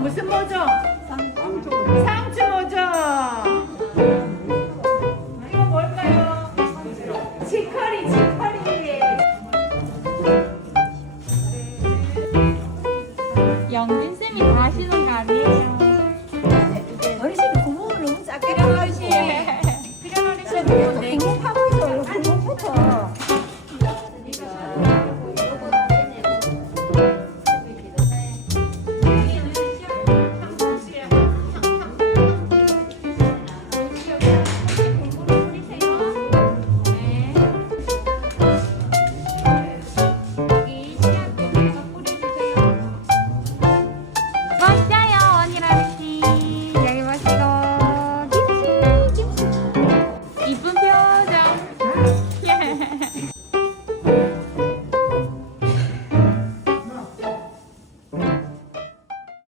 무슨 모종? 상추 모종. 이거 뭘까요? 치커리, 치커리. 영진 쌤이 다 하시는 거 아니에요? 어르신이 구멍을 너무 작게 그런 해가지고 어르신. 그런 어르신. 행복하고